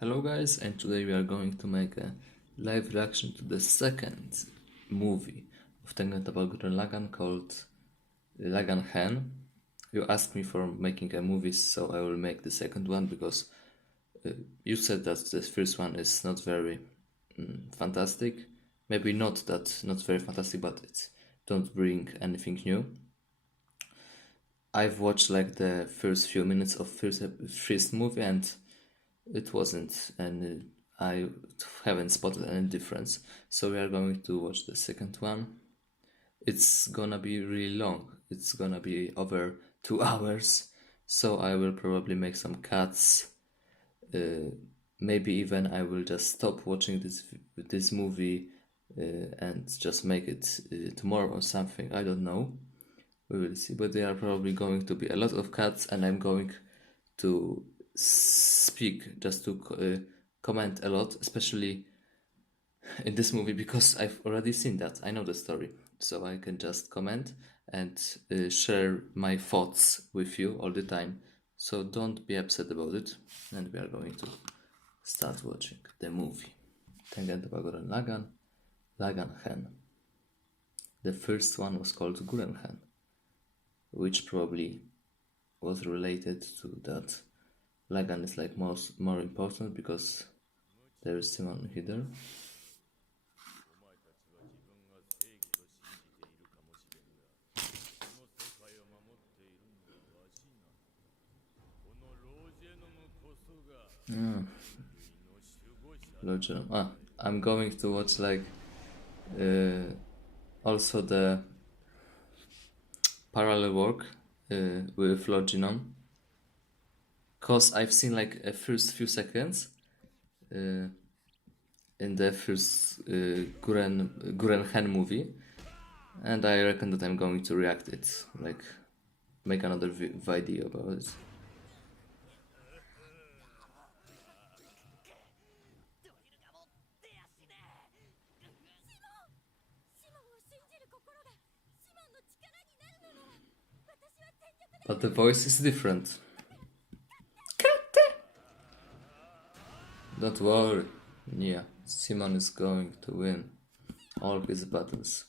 Hello guys, and today we are going to make a live reaction to the second movie of Tengen Toppa Gurren Lagann called Lagann Hen. You asked me for making a movie, so I will make the second one because you said that the first one is not very fantastic. Maybe not very fantastic, but it don't bring anything new. I've watched like the first few minutes of first movie and it wasn't, and I haven't spotted any difference. So we are going to watch the second one. It's gonna be really long. It's gonna be over 2 hours. So I will probably make some cuts. Maybe even I will just stop watching this movie and just make it tomorrow or something. I don't know. We will see. But there are probably going to be a lot of cuts, and I'm going to speak just to comment a lot, especially in this movie because I've already seen that. I know the story, so I can just comment and share my thoughts with you all the time. So don't be upset about it, and we are going to start watching the movie. Tengen Toppa Gurren Lagann, Lagann Hen. The first one was called Gurren Hen, which probably was related to that. Lagann is like more important because there is Simon Hider. I'm going to watch like also the parallel work with Loginon, cause I've seen like a first few seconds in the first Gurren Hen movie, and I reckon that I'm going to react it, like make another video about it. But the voice is different. Don't worry, yeah, Simon is going to win all his battles.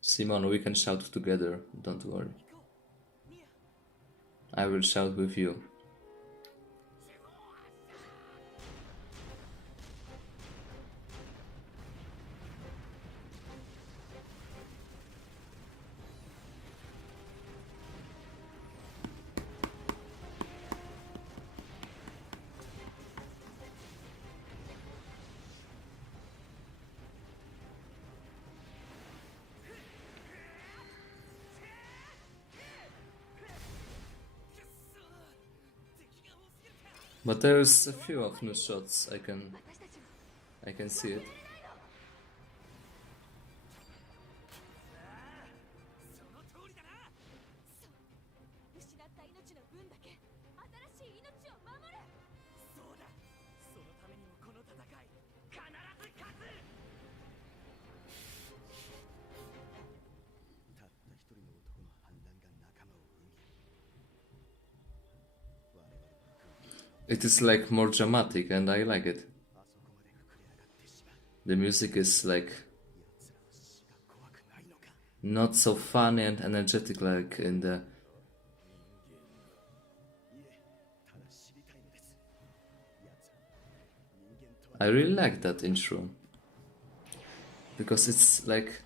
Simon, we can shout together, don't worry. I will shout with you. But there's a few of new shots. I can see it. It is like more dramatic and I like it. The music is like not so funny and energetic like in the... I really like that intro because it's like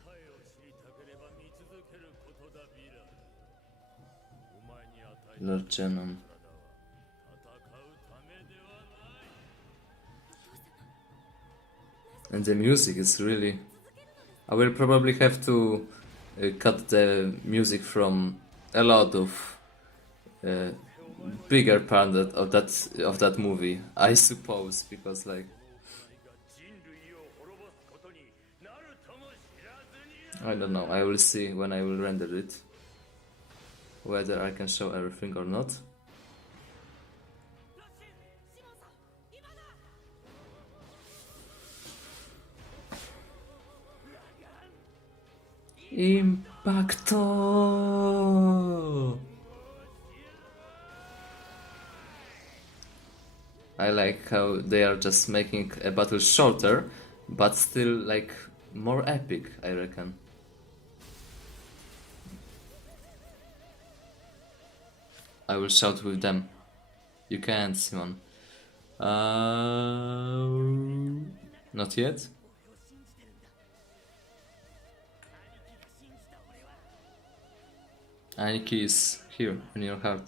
Lord Genon. And the music is really... I will probably have to cut the music from a lot of bigger part of that movie, I suppose, because like I don't know. I will see when I will render it whether I can show everything or not. Impacto! I like how they are just making a battle shorter, but still like more epic, I reckon. I will shout with them. You can't, Simon. Not yet? Aniki is here in your heart.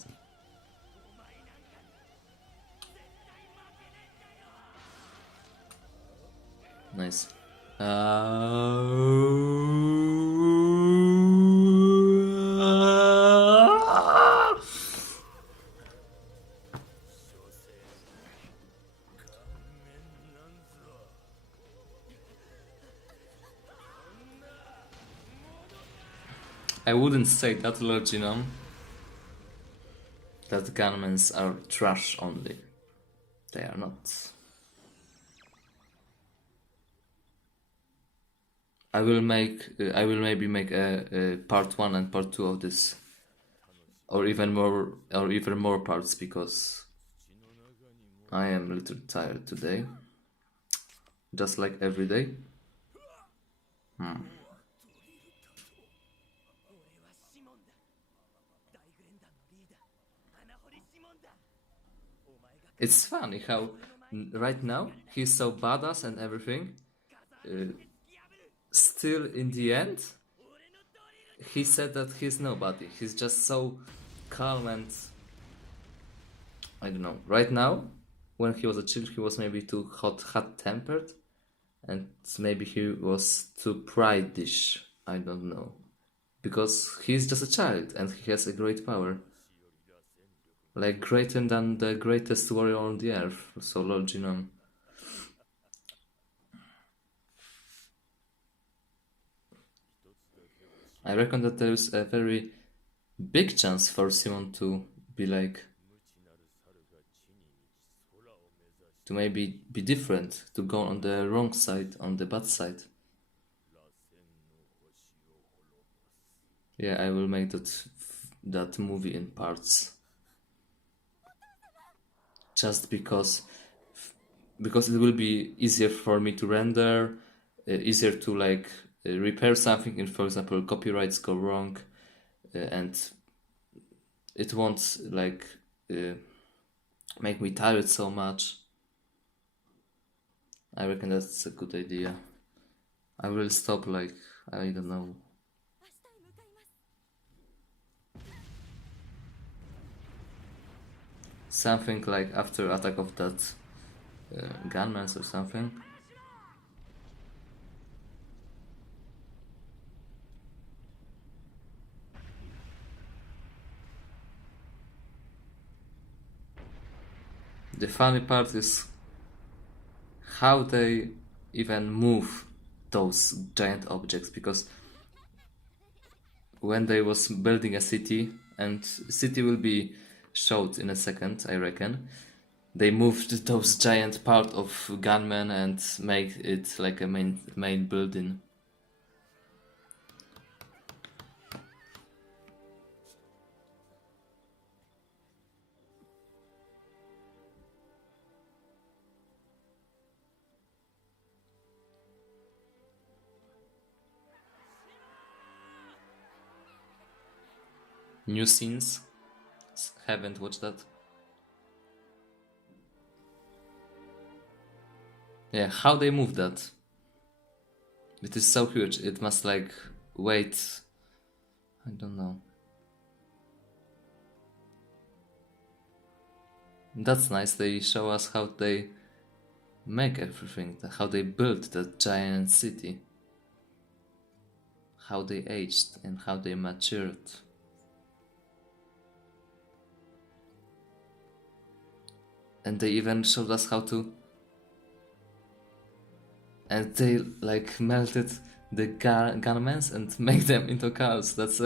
Nice. I wouldn't say that, Lord Genome, that gunmen are trash only. They are not. I will maybe make a part 1 and part 2 of this, or even more parts, because I am a little tired today, just like every day. It's funny how right now he's so badass and everything. Still, in the end, he said that he's nobody. He's just so calm and I don't know. Right now, when he was a child, he was maybe too hot-tempered, and maybe he was too prideish. I don't know, because he's just a child and he has a great power, like greater than the greatest warrior on the earth. So Lord Genome. I reckon that there is a very big chance for Simon to be like, to maybe be different, to go on the wrong side, on the bad side. Yeah, I will make that movie in parts, just because it will be easier for me to render, easier to like repair something. If, for example, copyrights go wrong, and it won't like make me tired so much. I reckon that's a good idea. I will stop, like, I don't know, something like after attack of that gunman or something. The funny part is how they even move those giant objects, because when they was building a city, and city will be showed in a second, I reckon, they moved those giant part of gunmen and make it like a main building. New scenes, haven't watched that. Yeah, how they move that? It is so huge. It must like wait. I don't know. That's nice. They show us how they make everything, how they built that giant city, how they aged and how they matured. And they even showed us how to. And they like melted the gunmen and make them into cars. That's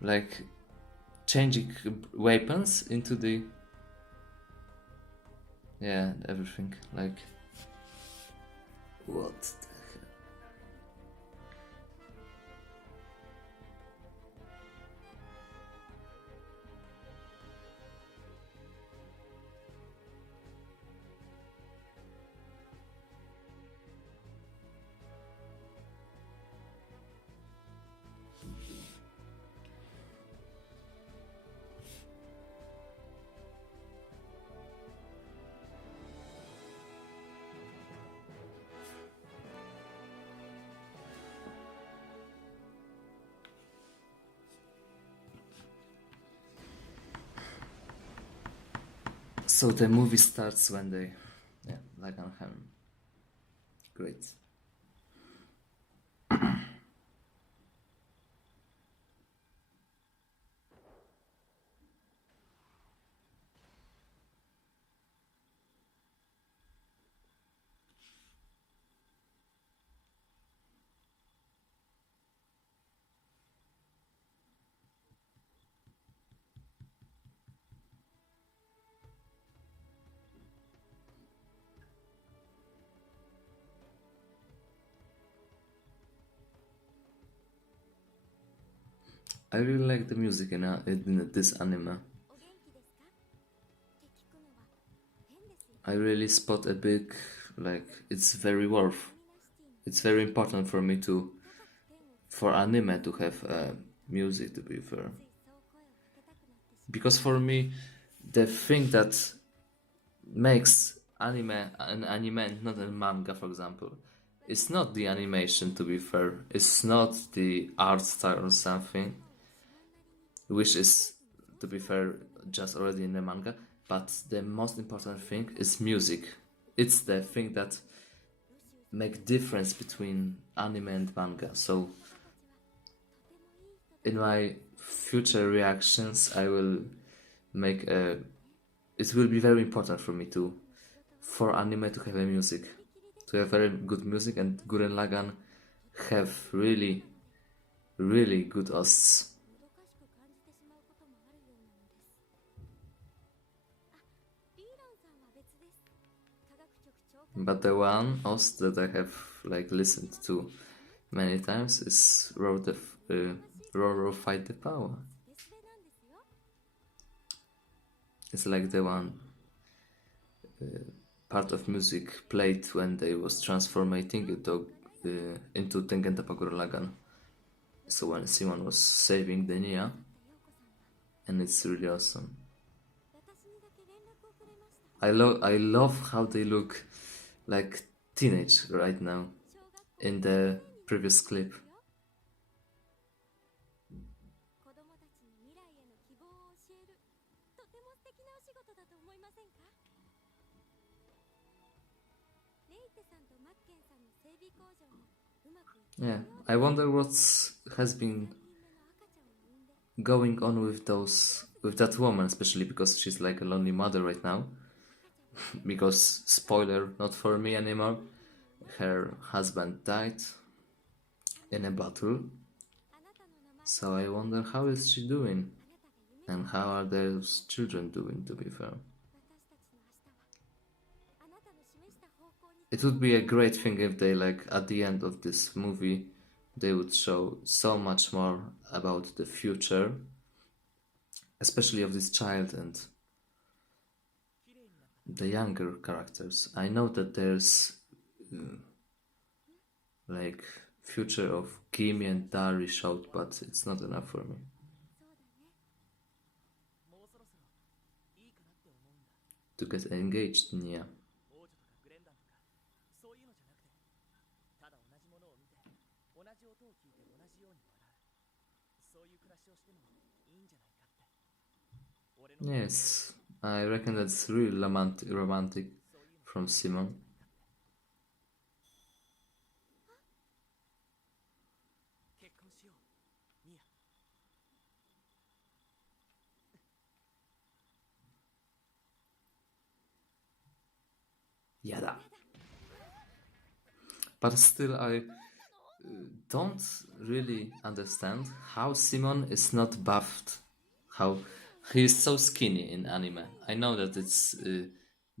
like changing weapons into the. Yeah, everything. Like. What the hell? So the movie starts when they, yeah, Lagann have great. I really like the music in this anime. I really spot a big, like, it's very worth. It's very important for me to, for anime to have music, to be fair. Because for me, the thing that makes anime an anime and not a manga, for example, it's not the animation, to be fair. It's not the art style or something, which is, to be fair, just already in the manga. But the most important thing is music. It's the thing that make difference between anime and manga. So in my future reactions, I will make a. It will be very important for me to, for anime to have a music, to have very good music, and Gurren Lagann have really, really good hosts. But the one host that I have like listened to many times is Roro Fight the Power. It's like the one part of music played when they was transforming into Tengen Toppa Gurren Lagann. So when Simon was saving the Nia, and it's really awesome. I love how they look like teenage right now in the previous clip. Yeah, I wonder what has been going on with that woman, especially because she's like a lonely mother right now. Because spoiler, not for me anymore, her husband died in a battle. So I wonder how is she doing, and how are those children doing, to be fair. It would be a great thing if they, like, at the end of this movie, they would show so much more about the future, especially of this child and the younger characters. I know that there's like future of Kimi and Dari showed, but it's not enough for me. To get engaged, yeah. Yes, I reckon that's really romantic from Simon. Yada. But still, I don't really understand how Simon is not buffed. How he is so skinny in anime. I know that it's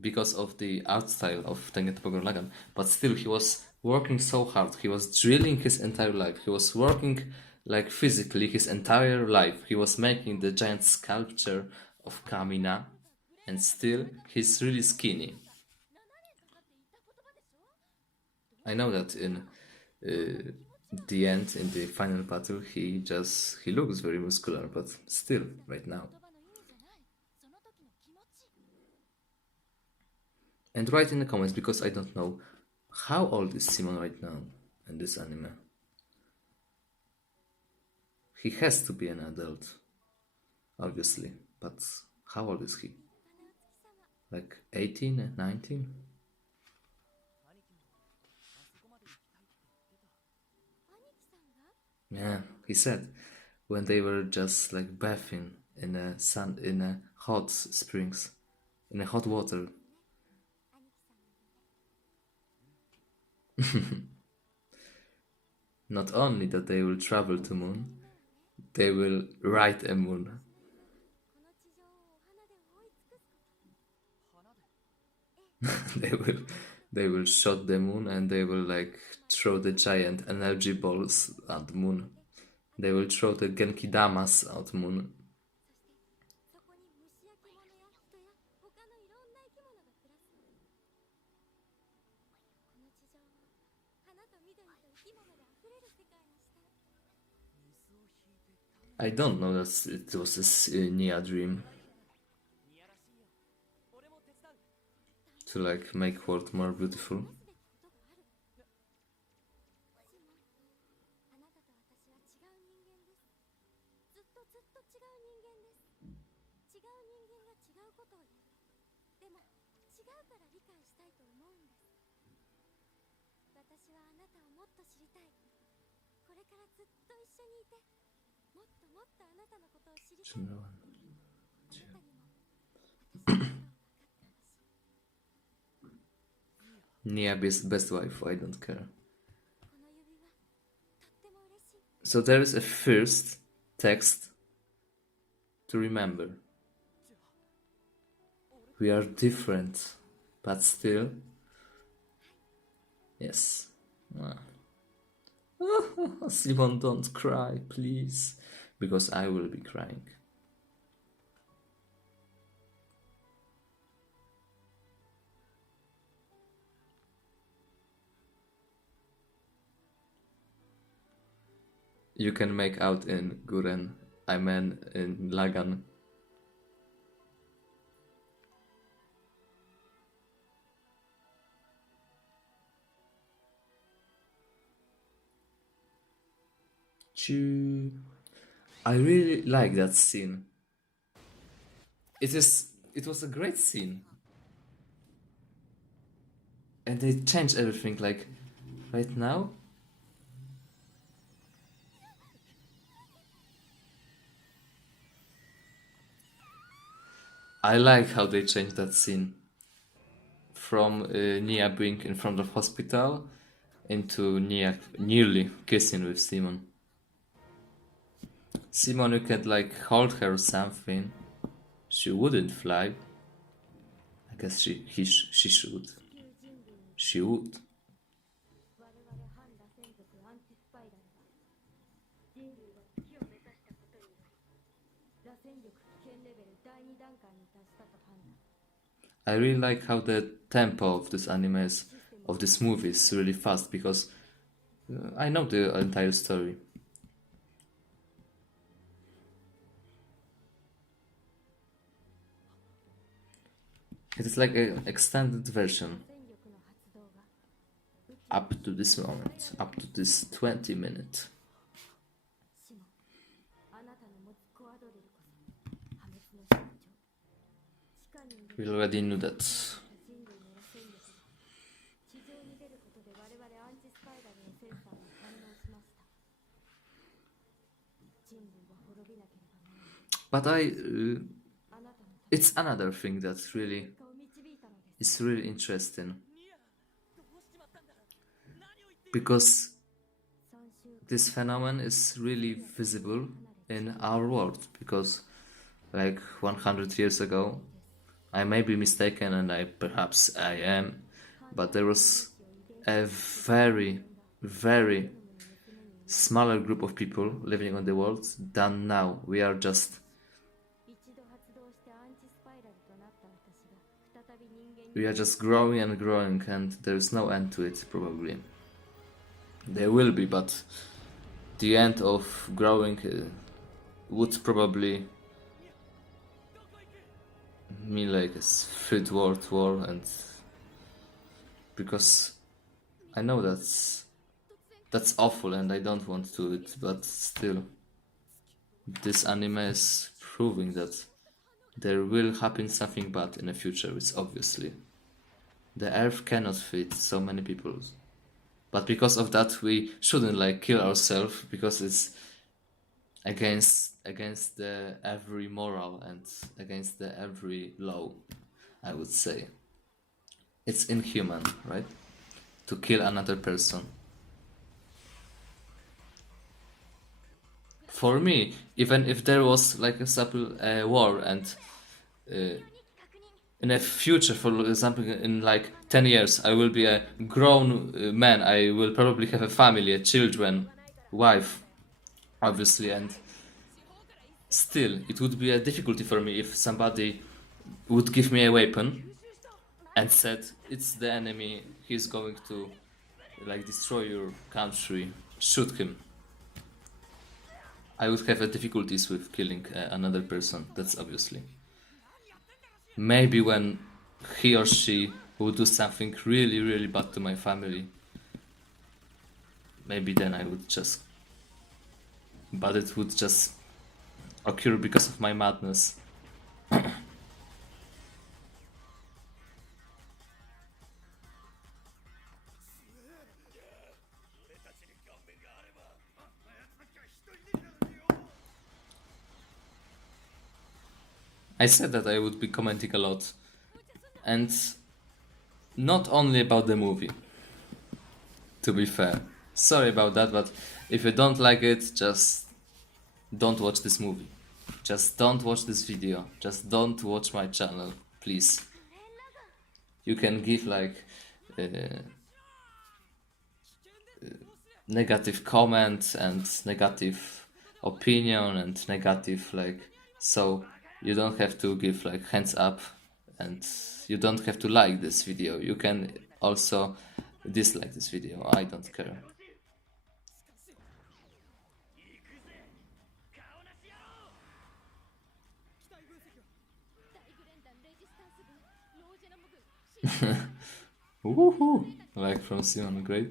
because of the art style of Tengen Toppa Gurren Lagann, but still he was working so hard. He was drilling his entire life. He was working like physically his entire life. He was making the giant sculpture of Kamina, and still he's really skinny. I know that in the end, in the final battle, he looks very muscular, but still, right now. And write in the comments, because I don't know how old is Simon right now in this anime. He has to be an adult, obviously, but how old is he? like 18, 19. Yeah, he said when they were just like bathing in a hot springs, in a hot water. Not only that they will travel to moon, they will ride a moon. they will they will shot the moon and they will like throw the giant energy balls at the moon. They will throw the Genki Damas at moon. I don't know that it was a Nia dream to like make world more beautiful. Nia best wife, I don't care. So there is a first text to remember. We are different, but still. Yes. Simon, don't cry, please, because I will be crying. You can make out in Gurren, I mean in Lagann. I really like that scene. It was a great scene. And they changed everything, like right now. I like how they changed that scene from Nia being in front of hospital into Nia nearly kissing with Simon. Simon, you could like hold her or something. She wouldn't fly. I guess she should. She would. I really like how the tempo of this anime of this movie is really fast because I know the entire story. It is like an extended version up to this moment, up to this 20 minutes. We already knew that. But it's another thing that really is really interesting. Because this phenomenon is really visible in our world. Because like 100 years ago, I may be mistaken and perhaps I am, but there was a very, very smaller group of people living on the world than now. We are just growing and growing, and there is no end to it. Probably there will be, but the end of growing would probably mean like a third world war, and because I know that's awful and I don't want to it, but still this anime is proving that There will happen something bad in the future, it's obviously. The earth cannot fit so many people. But because of that, we shouldn't like kill ourselves because it's against the every moral and against the every law, I would say. It's inhuman, right? To kill another person. For me, even if there was like a simple war and in a future, for example, in like 10 years, I will be a grown man. I will probably have a family, a children, wife, obviously, and still, it would be a difficulty for me if somebody would give me a weapon and said, it's the enemy, he's going to like destroy your country, shoot him. I would have difficulties with killing another person, that's obviously. Maybe when he or she would do something really, really bad to my family, maybe then I would just. But it would just occur because of my madness. I said that I would be commenting a lot. And not only about the movie, to be fair. Sorry about that, but if you don't like it, just don't watch this movie. Just don't watch this video. Just don't watch my channel, please. You can give like negative comment and negative opinion and negative like, so you don't have to give like hands up and you don't have to like this video. You can also dislike this video. I don't care. Woohoo! Like from Simon, great.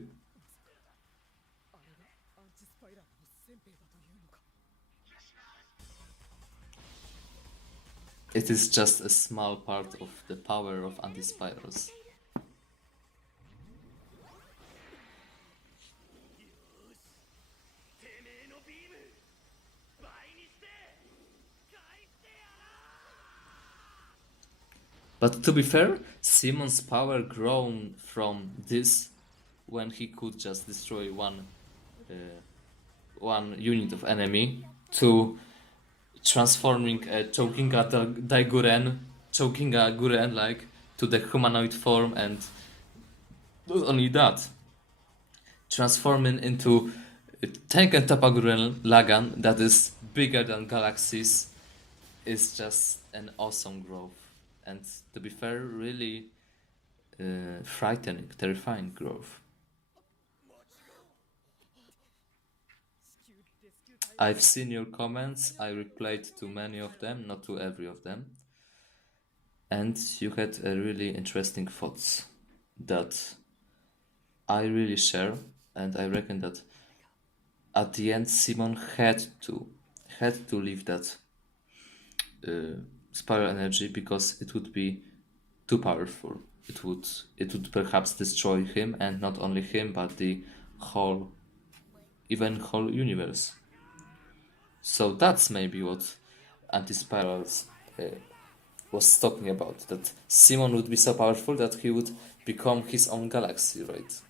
It is just a small part of the power of anti-spirals. But to be fair, Simon's power grown from this when he could just destroy one unit of enemy to transforming a Chokinga Guren like to the humanoid form, and not only that, transforming into Tengen Toppa Gurren Lagann that is bigger than galaxies is just an awesome growth. And to be fair, really frightening, terrifying growth. I've seen your comments, I replied to many of them, not to every of them. And you had a really interesting thoughts that I really share, and I reckon that at the end Simon had to leave that spiral energy because it would be too powerful. It would perhaps destroy him, and not only him, but the whole universe. So that's maybe what anti-spirals was talking about. That Simon would be so powerful that he would become his own galaxy, right?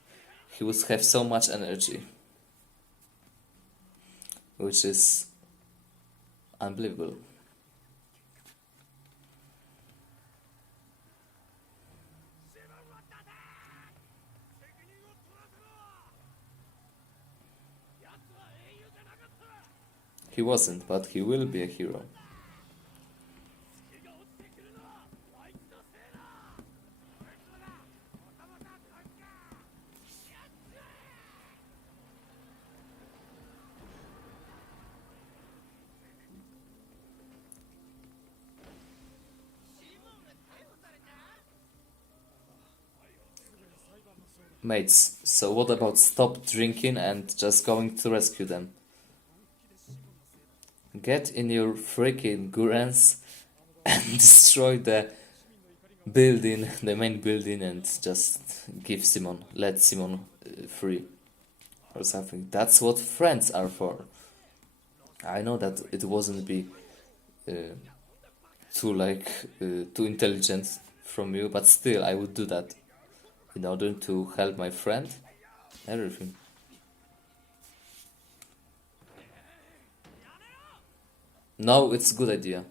He would have so much energy, which is unbelievable. He wasn't, but he will be a hero. Mates, so what about stop drinking and just going to rescue them? Get in your freaking Gurens and destroy the building, the main building, and just let Simon free or something. That's what friends are for. I know that it wasn't be uh, too intelligent from you, but still I would do that in order to help my friend. Everything. No, it's a good idea.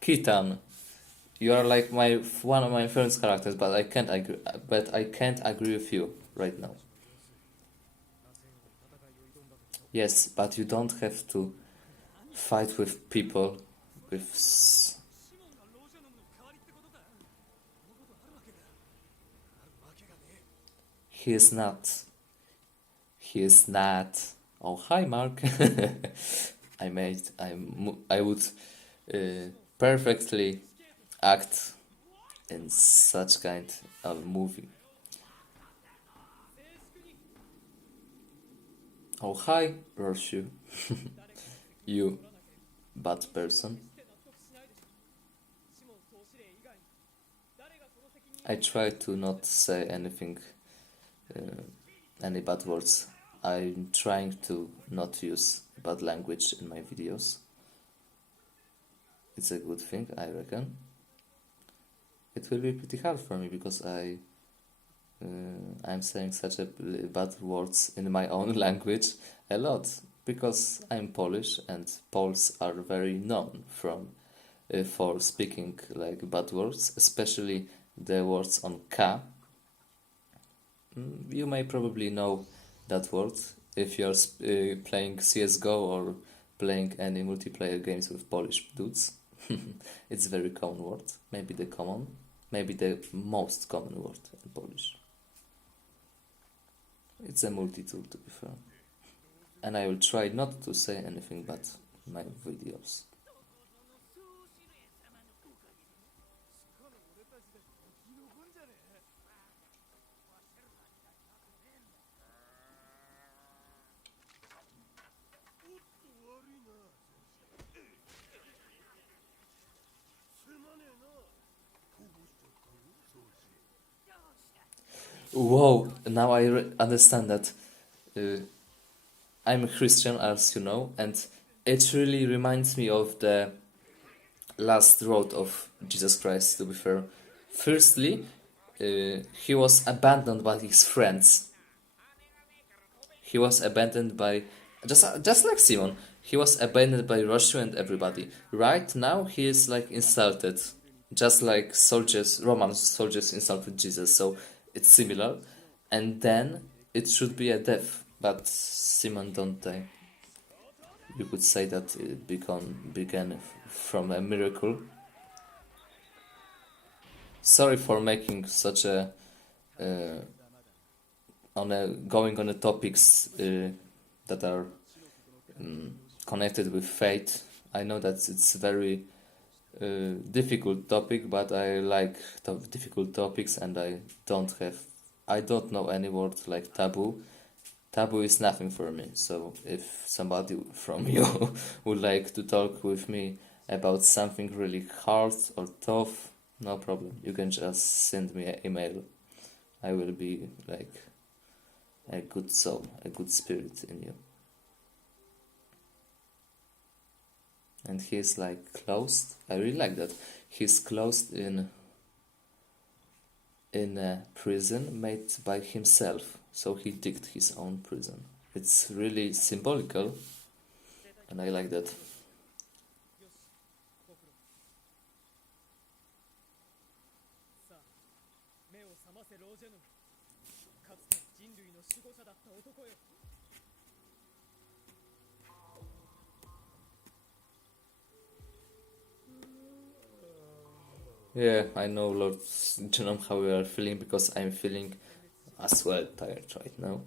Kitan, you are like my one of my favorite characters, but I can't agree. But I can't agree with you right now. Yes, but you don't have to fight with people. With he is not. He is not. Oh, hi, Mark. I would perfectly act in such kind of movie. Oh, hi, Roshu. You bad person. I try to not say anything, uh, any bad words. I'm trying to not use bad language in my videos. It's a good thing, I reckon. It will be pretty hard for me because I'm saying such a bad words in my own language a lot because I'm Polish and Poles are very known for speaking like bad words, especially the words on K. You may probably know that word if you're playing CS:GO or playing any multiplayer games with Polish dudes. It's a very common word, maybe the most common word in Polish. It's a multi-tool to be fair. And I will try not to say anything but my videos. Whoa, now I understand that I'm a Christian, as you know, and it really reminds me of the last road of Jesus Christ, to be fair. Firstly, he was abandoned by his friends. He was abandoned by just like Simon. He was abandoned by Roshu and everybody. Right now, he is like insulted, just like Roman soldiers insulted Jesus. So it's similar, and then it should be a death, but Simon don't die. You could say that it began from a miracle. Sorry for making such a uh, going on the topics that are connected with faith. I know that it's very difficult topic, but I like difficult topics, and I don't know any word like taboo. Taboo is nothing for me. So if somebody from you would like to talk with me about something really hard or tough, no problem. You can just send me an email. I will be like a good soul, a good spirit in you. And he's like closed. I really like that. He's closed in a prison made by himself. So he digged his own prison. It's really symbolical, and I like that. Yeah, I know, Lord Genome, how you are feeling because I'm feeling as well tired right now.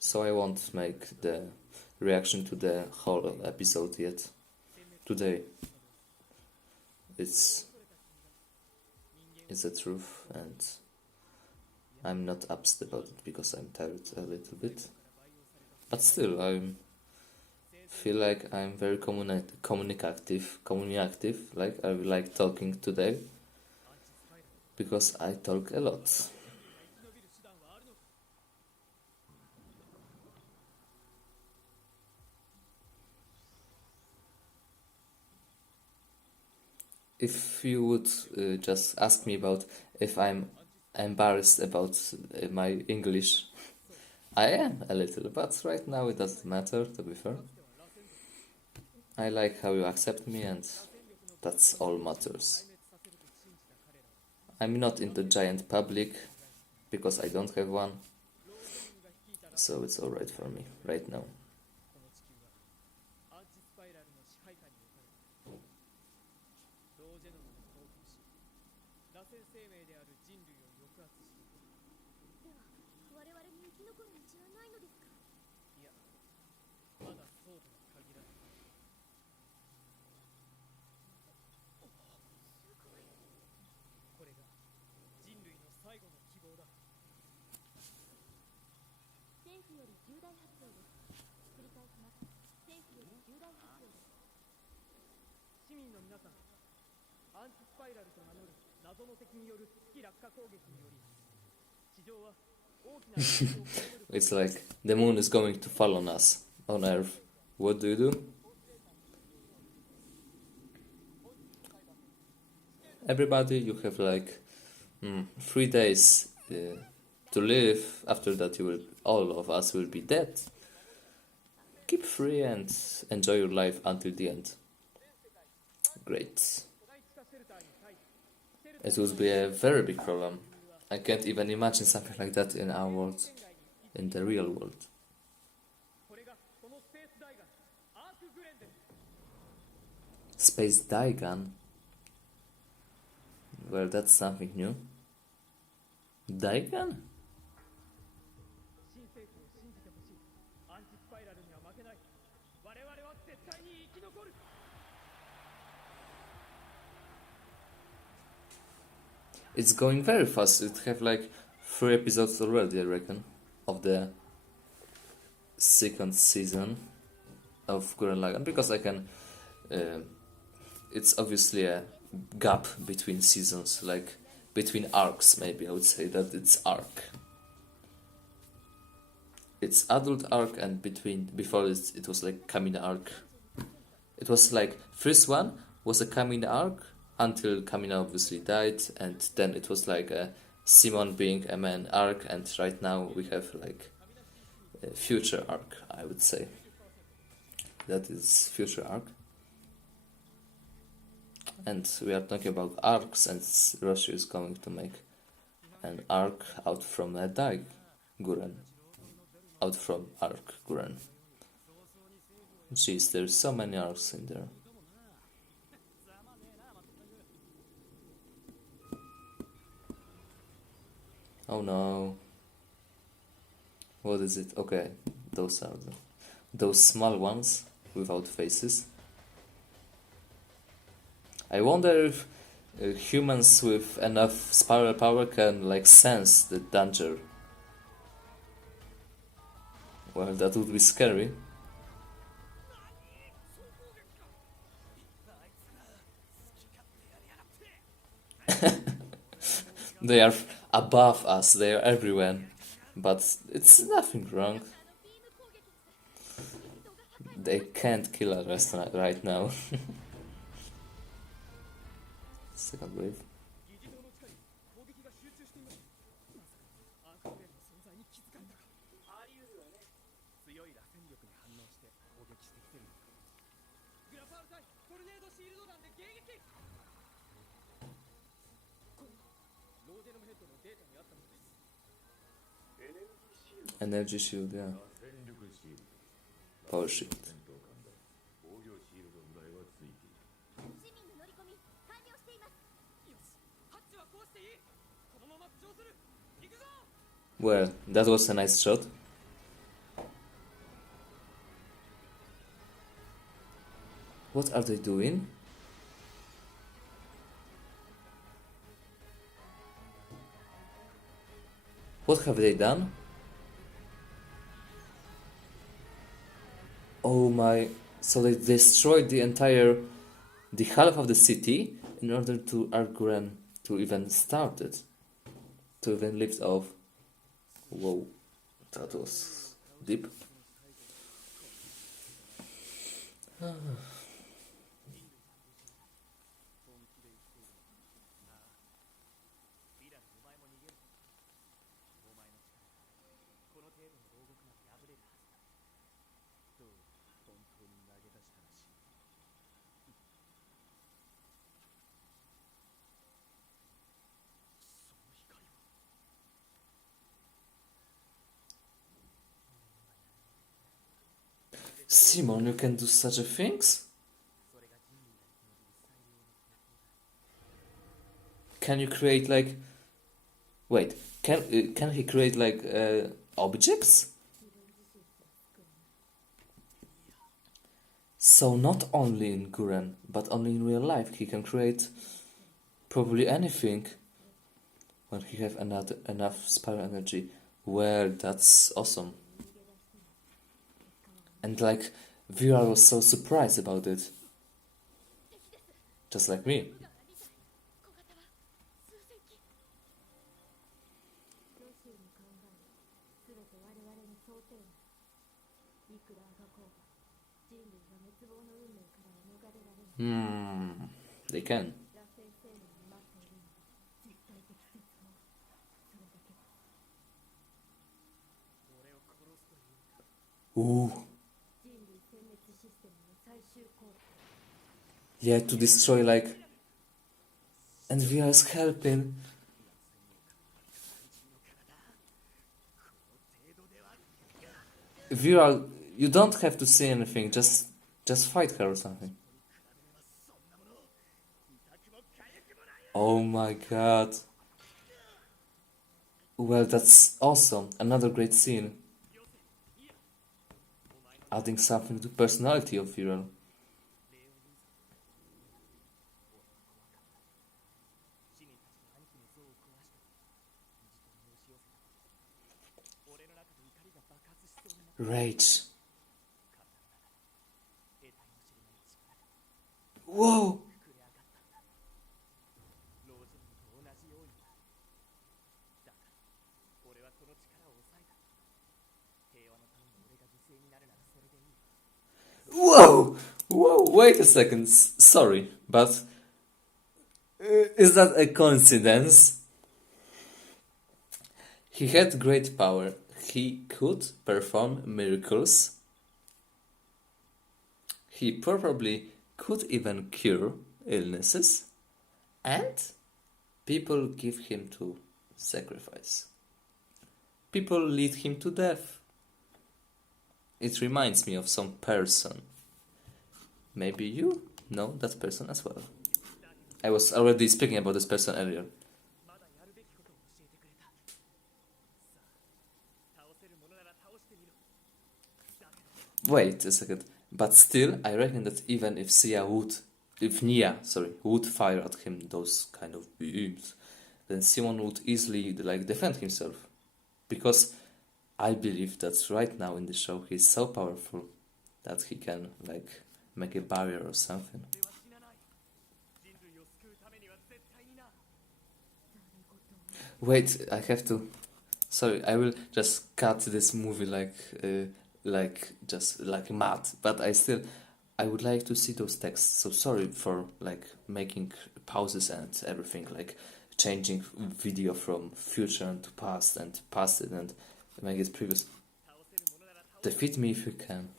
So I won't make the reaction to the whole episode yet. Today, it's the truth, and I'm not upset about it because I'm tired a little bit. But still, feel like I'm very communicative, like I like talking today because I talk a lot. If you would just ask me about if I'm embarrassed about my English, I am a little, but right now it doesn't matter, to be fair. I like how you accept me, and that's all matters. I'm not in the giant public because I don't have one, so it's alright for me right now. It's like the moon is going to fall on us, on Earth. What do you do? Everybody, you have like 3 days to live. After that, all of us will be dead. Keep free and enjoy your life until the end. Great. It would be a very big problem. I can't even imagine something like that in our world, in the real world. Space Daigan? Well, that's something new. Daigan? It's going very fast. It have like 3 episodes already, I reckon, of the second season of Gurren Lagann, because I can. It's obviously a gap between seasons, like between arcs. Maybe I would say that it's arc. It's adult arc, and before it was like Kamina arc. It was like first one was a Kamina arc until Kamina obviously died, and then it was like a Simon being a man arc, and right now we have like a future arc, I would say. That is future arc. And we are talking about arcs, and Roshi is going to make an arc out from a Dai Gurren. Out from arc Gurren. Jeez, there's so many arcs in there. Oh no. What is it? Okay, those are those small ones without faces. I wonder if humans with enough spiral power can like sense the danger. Well, that would be scary. They are above us, they are everywhere. But it's nothing wrong. They can't kill us right now. Second wave. Energy shield, yeah. Power shield. Well, that was a nice shot. What are they doing? What have they done? Oh my! So they destroyed the half of the city in order to Arguren to even start it, to even lift off. Whoa, that was deep. Simon, you can do such a things? Can you create like? Wait, can he create like objects? So not only in Gurren, but only in real life, he can create probably anything when he have enough spiral energy. Well, that's awesome. And like, Vera was so surprised about it, just like me. They can. Ooh. Yeah, to destroy like... And Vera is helping. Vera, you don't have to say anything, just fight her or something. Oh my god. Well, that's awesome. Another great scene. Adding something to personality of Viral. Rage. Whoa! Whoa! Whoa, wait a second. Sorry, but is that a coincidence? He had great power. He could perform miracles. He probably could even cure illnesses. And people give him to sacrifice. People lead him to death. It reminds me of some person. Maybe you know that person as well. I was already speaking about this person earlier. Wait a second. But still, I reckon that even if Nia would fire at him those kind of beams, then Simon would easily like defend himself. Because I believe that right now in the show he's so powerful that he can like make a barrier or something. Wait, I have to. Sorry, I will just cut this movie like just like mad. But I would like to see those texts. So sorry for like making pauses and everything, like changing video from future to past and past it and make it previous. Defeat me if you can.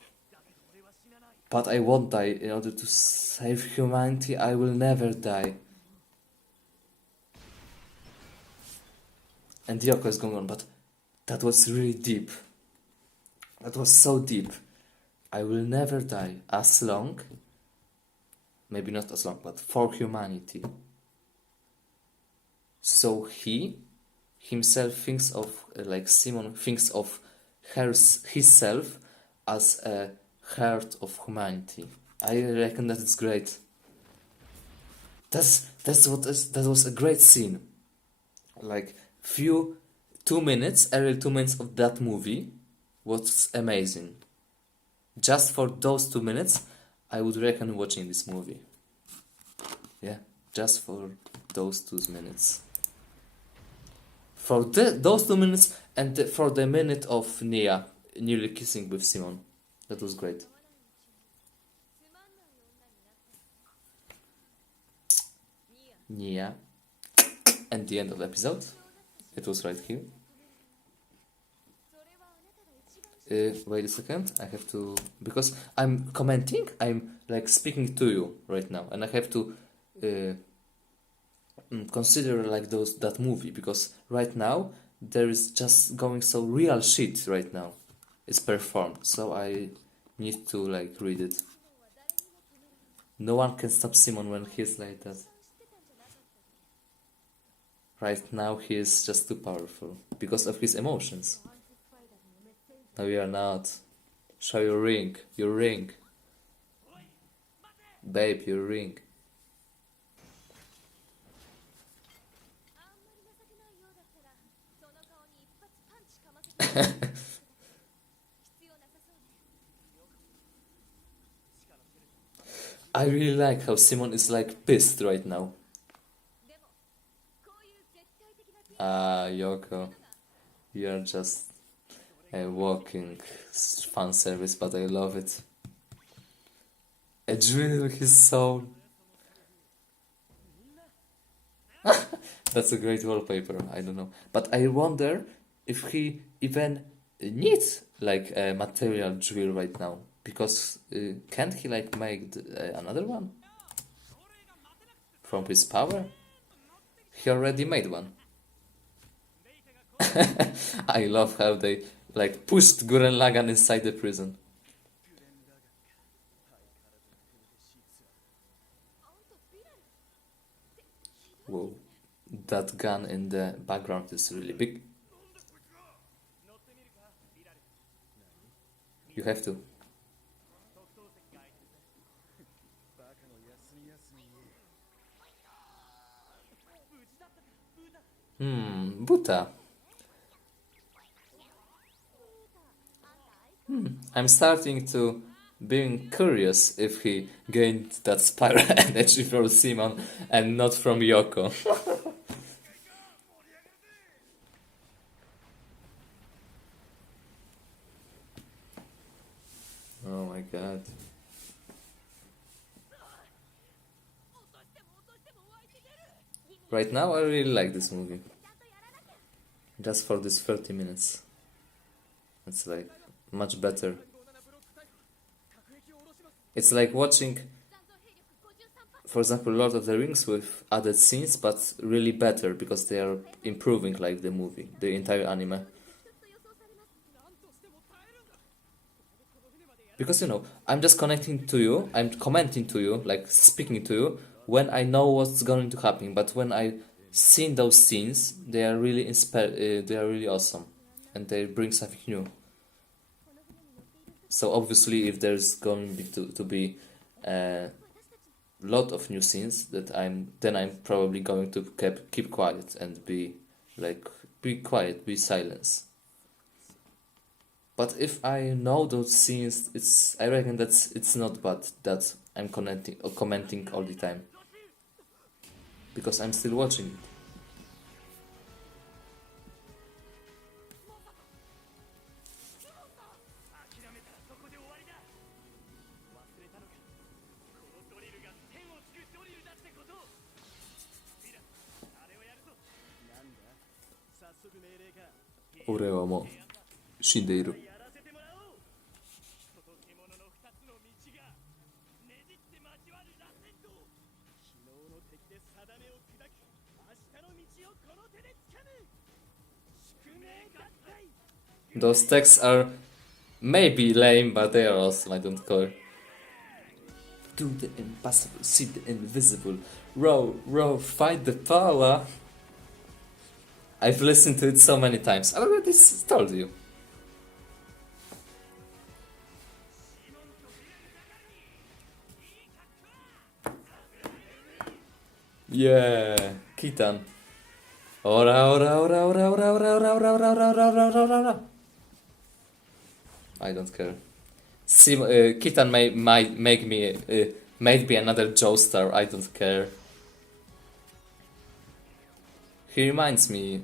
But I won't die. In order to save humanity, I will never die. And Yoko is going on, but that was really deep. That was so deep. I will never die as long, maybe not as long, but for humanity. So he himself thinks of, like Simon thinks of himself as a heart of humanity. I reckon that it's great. That was a great scene. Like early 2 minutes of that movie was amazing. just for those 2 minutes, I would recommend watching this movie. Yeah, just for those 2 minutes. For those 2 minutes and for the minute of Nia nearly kissing with Simon. That was great. Nia. And the end of the episode. It was right here. Wait a second. I have to... Because I'm commenting, I'm like speaking to you right now. And I have to consider like that movie. Because right now, there is just going so real shit right now. It's performed. So I need to like read it. No one can stop Simon when he's like that. Right now he is just too powerful because of his emotions. No, you are not. Show your ring. Your ring. Babe, your ring. I really like how Simon is like pissed right now. Yoko, you're just a walking fan service, but I love it. A jewel with his soul. That's a great wallpaper, I don't know. But I wonder if he even needs like a material jewel right now. Because can't he like make another one? From his power? He already made one. I love how they like pushed Gurren Lagann inside the prison. Whoa, that gun in the background is really big. You have to. Buta. I'm starting to being curious if he gained that spiral energy from Simon and not from Yoko. Oh my god. Right now I really like this movie. Just for this 30 minutes. It's like much better. It's like watching, for example, Lord of the Rings with added scenes, but really better because they are improving like the movie, the entire anime. Because I'm just connecting to you, I'm commenting to you, like speaking to you when I know what's going to happen. But when I seen those scenes, they are really they are really awesome, and they bring something new. So obviously, if there's going to be a lot of new scenes, then I'm probably going to keep quiet and be quiet, be silence. But if I know those scenes, I reckon it's not bad that I'm commenting all the time because I'm still watching it. Oreo mo shindeiru. Those texts are maybe lame, but they are awesome, I don't care. Do the impossible, see the invisible. Row, fight the power. I've listened to it so many times. I already told you. Yeah, Kitan. Ora. I don't care. Kitan might make me made me another Joestar. I don't care. He reminds me.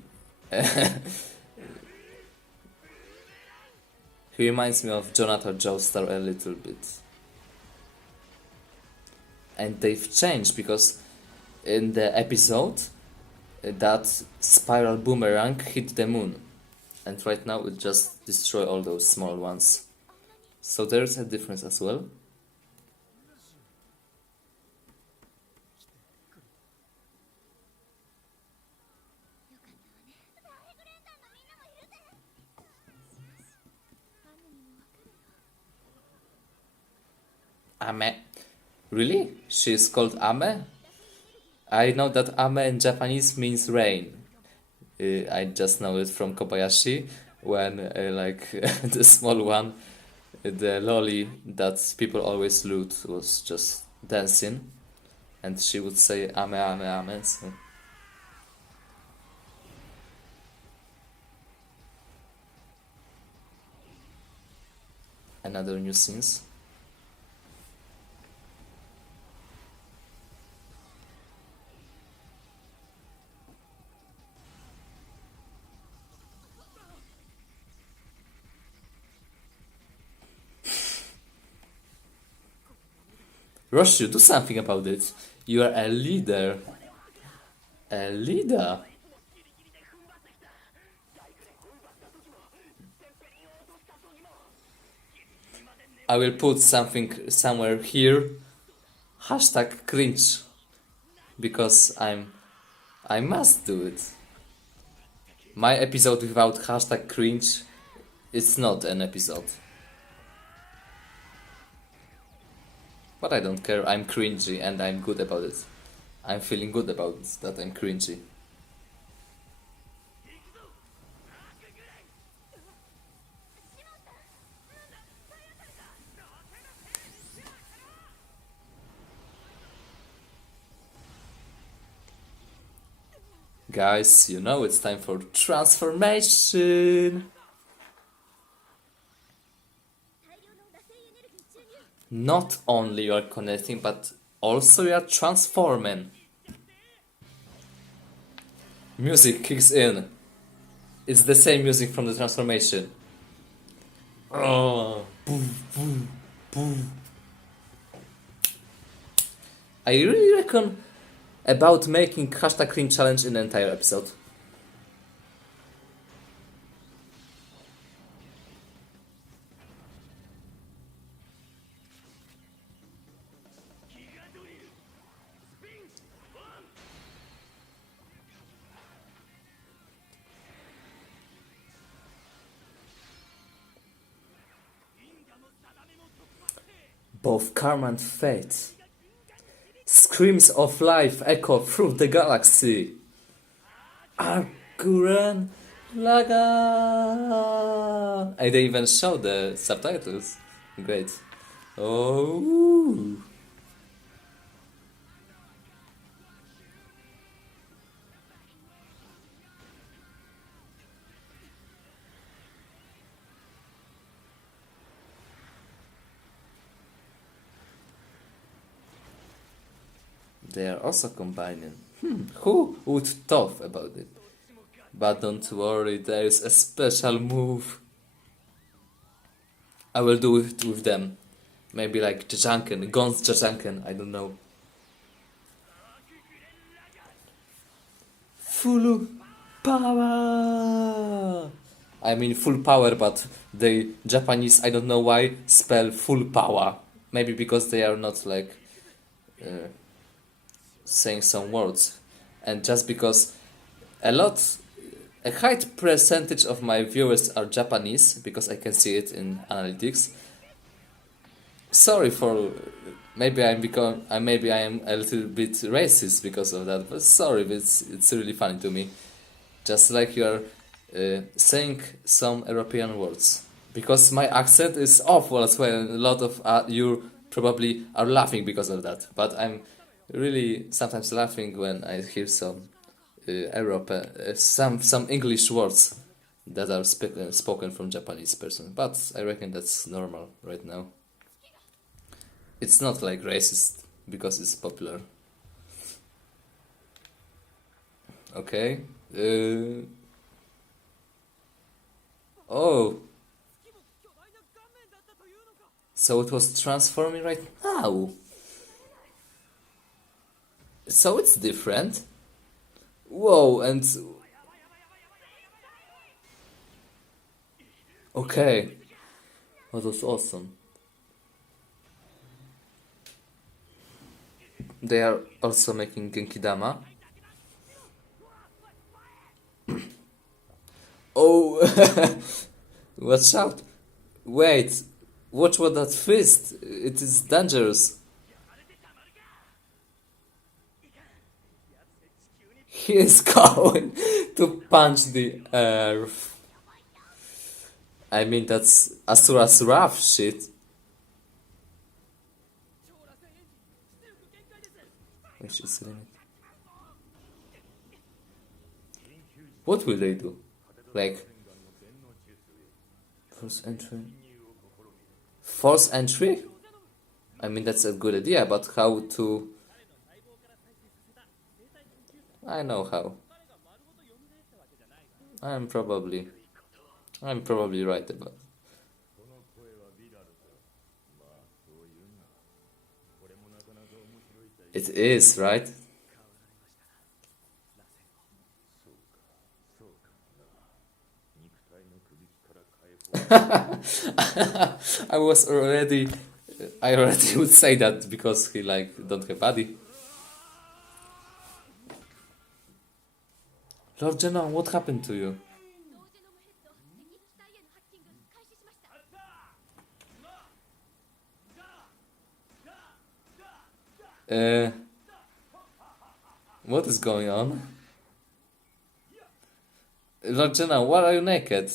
He reminds me of Jonathan Joestar a little bit. And they've changed because in the episode that spiral boomerang hit the moon, and right now it just destroy all those small ones. So there's a difference as well. Ame. Really? She's called Ame? I know that Ame in Japanese means rain. I just know it from Kobayashi when like the small one, the lolly that people always loot was just dancing, and she would say Ame Ame Ame. So. Another new scenes. Roshu, do something about it. You are a leader. A leader. I will put something somewhere here. Hashtag cringe. Because I must do it. My episode without hashtag cringe, it's not an episode. But I don't care, I'm cringy and I'm good about it. I'm feeling good about it, that I'm cringy. Guys, you know it's time for transformation! Not only you are connecting, but also you are transforming. Music kicks in. It's the same music from the transformation. Oh, boom, boom, boom. I really reckon about making hashtag cringe challenge in the entire episode. Both karma and fate. Screams of life echo through the galaxy. Gurren Lagann. And they even show the subtitles. Great. Oh. They are also combining. Who would thought about it? But don't worry, there is a special move. I will do it with them. Maybe like Jajanken, Gon's Jajanken, I don't know. Full power! I mean full power, but the Japanese, I don't know why, spell full power. Maybe because they are not like saying some words. And just because a high percentage of my viewers are Japanese, because I can see it in analytics. Sorry for maybe I am a little bit racist because of that, but sorry, it's really funny to me. Just like you are saying some European words, because my accent is awful as well, and a lot of you probably are laughing because of that. But I'm really sometimes laughing when I hear some some English words that are spoken from Japanese person. But I reckon that's normal right now. It's not like racist because it's popular. Okay. Oh, so it was transforming right now. So it's different. Whoa, and okay, that was awesome. They are also making Genki Dama. Oh, watch out! Wait, watch what that fist. It is dangerous. He is going to punch the earth. I mean, that's Asura's rough shit. Which is limit. What will they do? Like, force entry? Force entry? I mean, that's a good idea, but how to... I know how. I'm probably right about it. It is, right? I was already... I already would say that because he, like, don't have body. Lord Jenna, what happened to you? What is going on? Lord Jenna, why are you naked?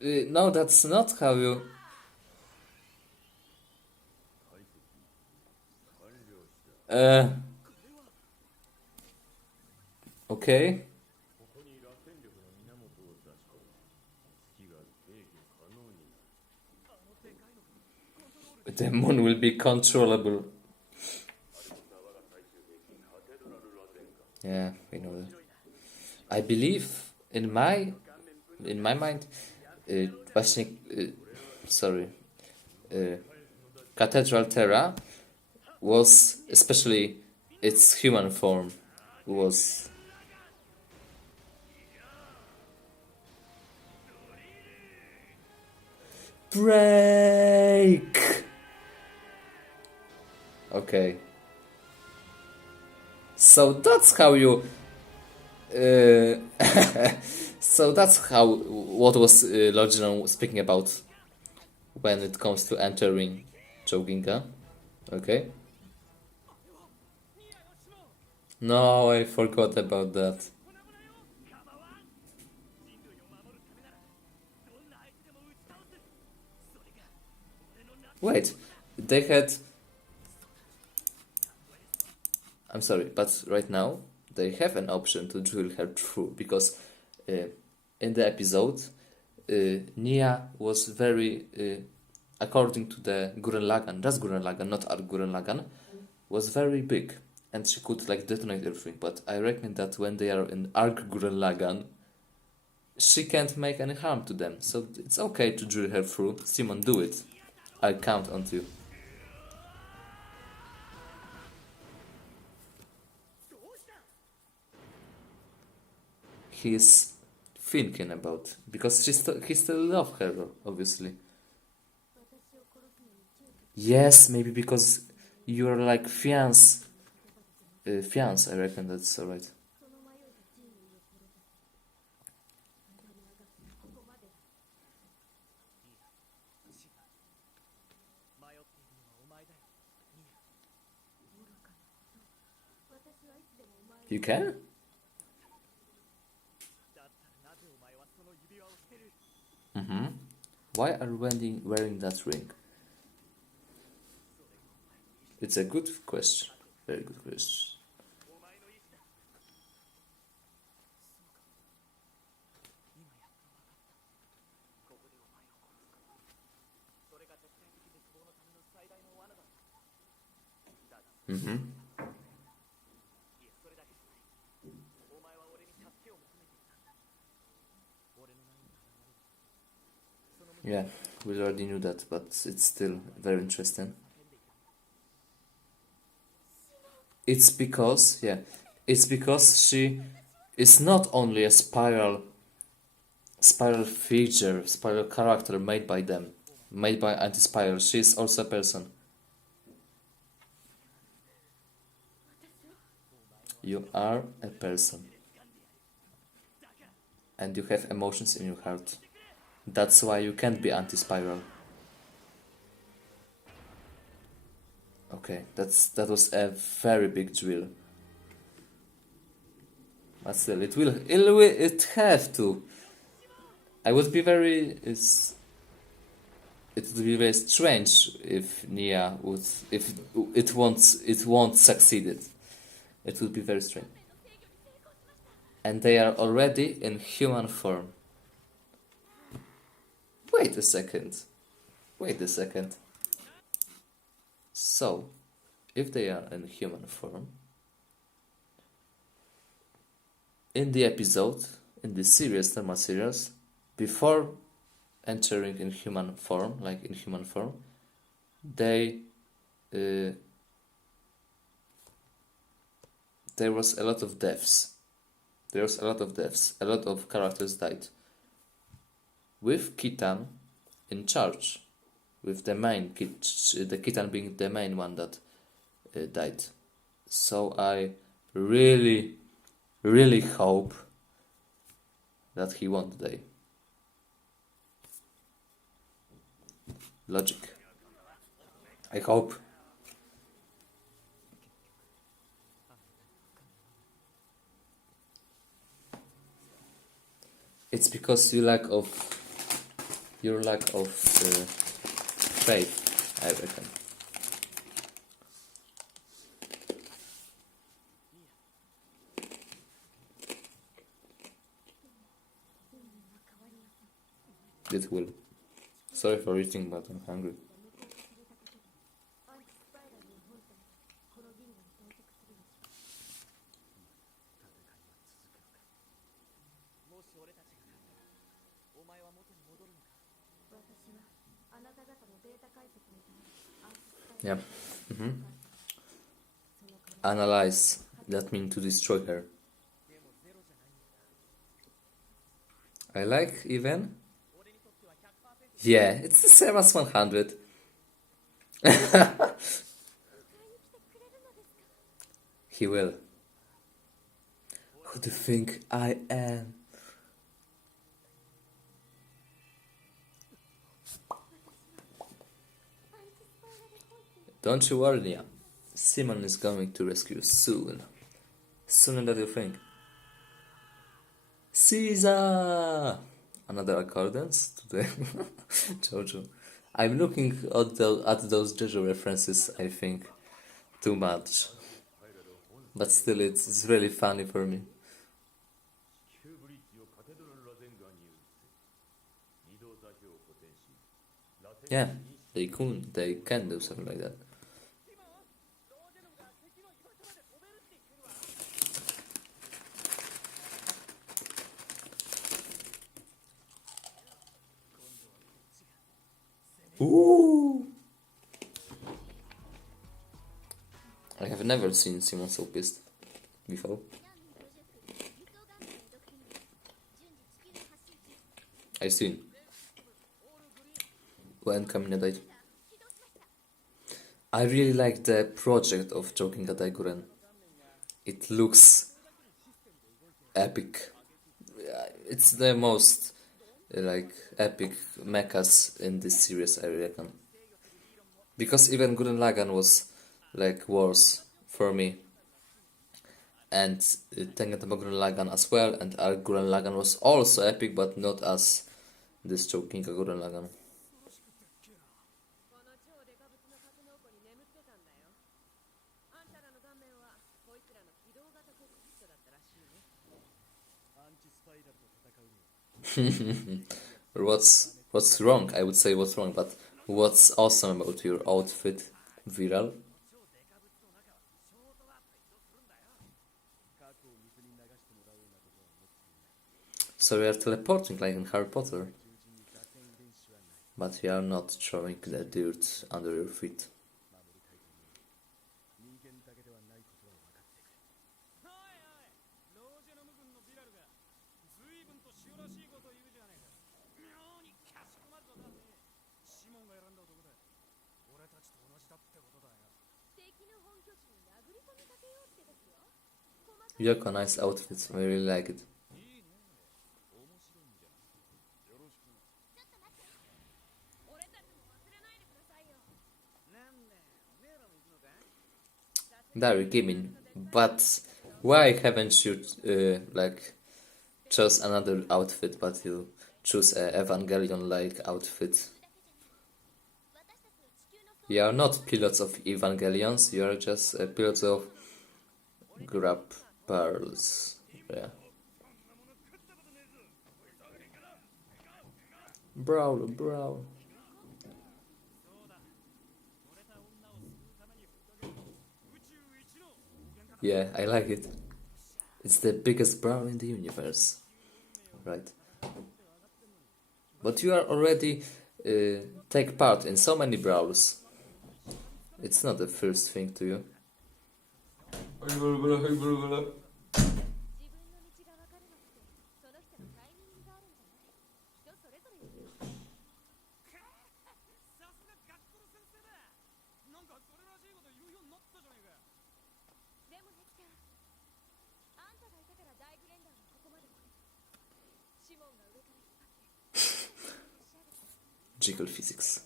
No, that's not how you... Okay. The moon will be controllable. Yeah, we know that. I believe in my mind, właśnie, sorry, Cathedral Terra was, especially its human form, was break. Okay. So that's how you. So that's how what was Lord Jinon speaking about when it comes to entering Choginga. Okay. No, I forgot about that. Wait, they had. I'm sorry, but right now they have an option to drill her through because in the episode, Nia was very, according to the Gurren Lagann, just Gurren Lagann, not Arc Gurren Lagann, was very big and she could like detonate everything. But I reckon that when they are in Arc Gurren Lagann, she can't make any harm to them. So it's okay to drill her through. Simon, do it. I count on you. He's thinking about because he still love her, obviously. Yes, maybe because you're like fiance. Fiance, I reckon that's alright. You can? Mm-hmm. Why are you wearing that ring? It's a good question. Very good question. Mm-hmm. Yeah, we already knew that, but it's still very interesting. It's because, yeah, it's because she is not only a spiral feature, spiral character made by them, made by anti-spiral. She is also a person. You are a person, and you have emotions in your heart. That's why you can't be anti-spiral. Okay, that was a very big drill. But still, it have to. I would be very it would be very strange if Nia would if it won't succeed it. It would be very strange. And they are already in human form. Wait a second. Wait a second. So, if they are in human form, in the episode, in the series, normal series, before entering in human form, they uh, there was a lot of deaths. There was a lot of deaths. A lot of characters died. With Kitan in charge, with the Kitan being the main one that died. So I really, really hope that he won't die. Logic. I hope. It's because your lack of faith, I reckon. It will. Sorry for eating, but I'm hungry. Yeah. Mm-hmm. Analyze. That means to destroy her. I like even. Yeah, it's the same as 100. He will. Who do you think I am? Don't you worry, Nia. Simon is going to rescue you soon. Sooner than you think. Caesar! Another accordance today. Jojo. I'm looking at those Jojo references, I think, too much. But still, it's really funny for me. Yeah, they can do something like that. Ooh! I have never seen Simon so pissed before. I've seen when Kamina died. I really like the project of Joking Gadai Guren. It looks epic. It's the most epic mechas in this series, I reckon. Because even Gurren Lagann was worse for me, and Tengen Toppa Gurren Lagann as well, and our Gurren Lagann was also epic, but not as this Joking Gurren Lagann. What's wrong? I would say what's wrong, but what's awesome about your outfit, Viral? So we are teleporting like in Harry Potter. But we are not throwing the dirt under your feet. You have a nice outfit, I really like it. There, gaming. But why haven't you chose another outfit, but you choose a Evangelion-like outfit? You are not pilots of Evangelions, you are just pilots of grab barrels. Yeah. Brawl. Yeah, I like it. It's the biggest brawl in the universe. Right. But you are already take part in so many brawls. It's not the first thing to you. Jiggle physics.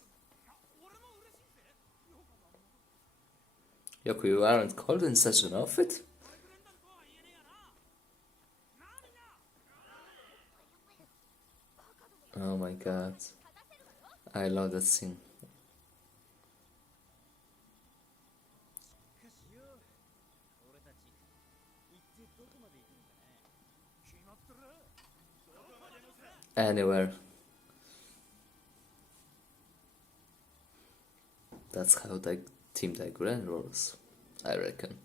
Yoku, you aren't cold in such an outfit? Oh my god. I love that scene. Anywhere. That's how Team Gurren rolls, I reckon.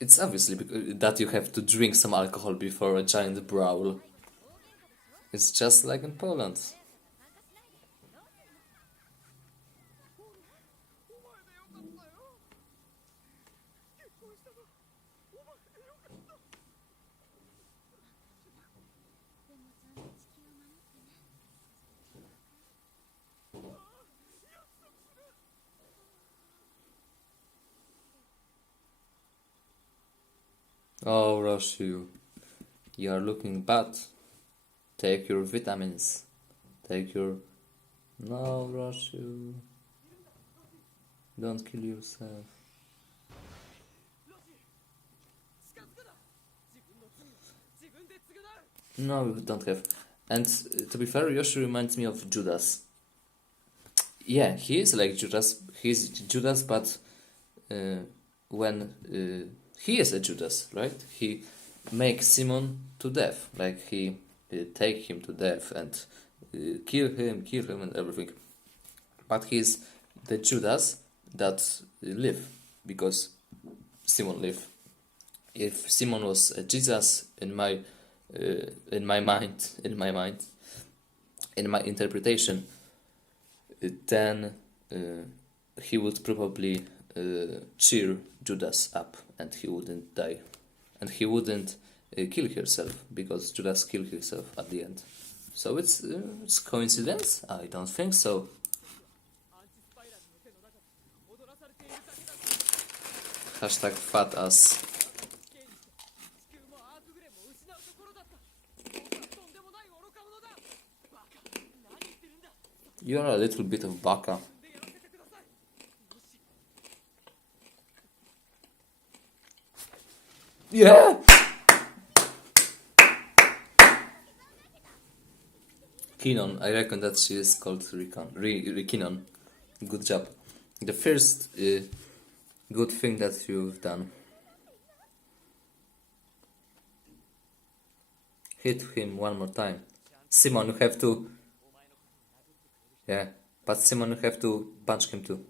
It's obviously that you have to drink some alcohol before a giant brawl. It's just like in Poland. Oh, Roshu, you are looking bad. Take your vitamins. Take your... No, Roshu. Don't kill yourself. No, we don't have. And to be fair, Yoshi reminds me of Judas. Yeah, he is like Judas. He's Judas, but when he is a Judas, right? He makes Simon to death. Like he take him to death and kill him and everything. But he's the Judas that live because Simon live. If Simon was Jesus in my mind, in my interpretation, then he would probably cheer Judas up and he wouldn't die. And he wouldn't kill himself because Judas killed himself at the end. So it's coincidence? I don't think so. Hashtag fat ass. You're a little bit of baka. Yeah! Kinon, I reckon that she is called Kinon. Good job. The first good thing that you've done. Hit him one more time. Simon, you have to... Yeah, but Simon, you have to punch him too.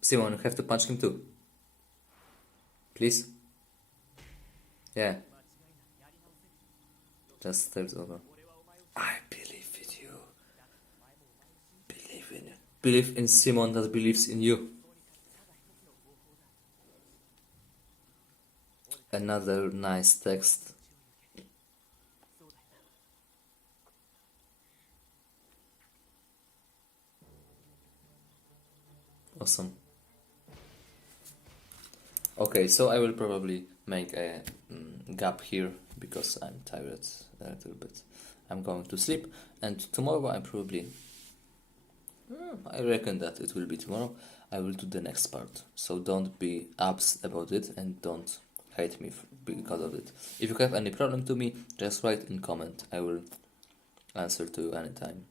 Simon, you have to punch him too. Please? Yeah. Just start over. I believe in you. Believe in it. Believe in Simon that believes in you. Another nice text. Awesome. Okay, so I will probably make a gap here because I'm tired a little bit. I'm going to sleep, and tomorrow I probably, I reckon that it will be tomorrow, I will do the next part. So don't be upset about it and don't hate me because of it. If you have any problem to me, just write in comment. I will answer to you anytime.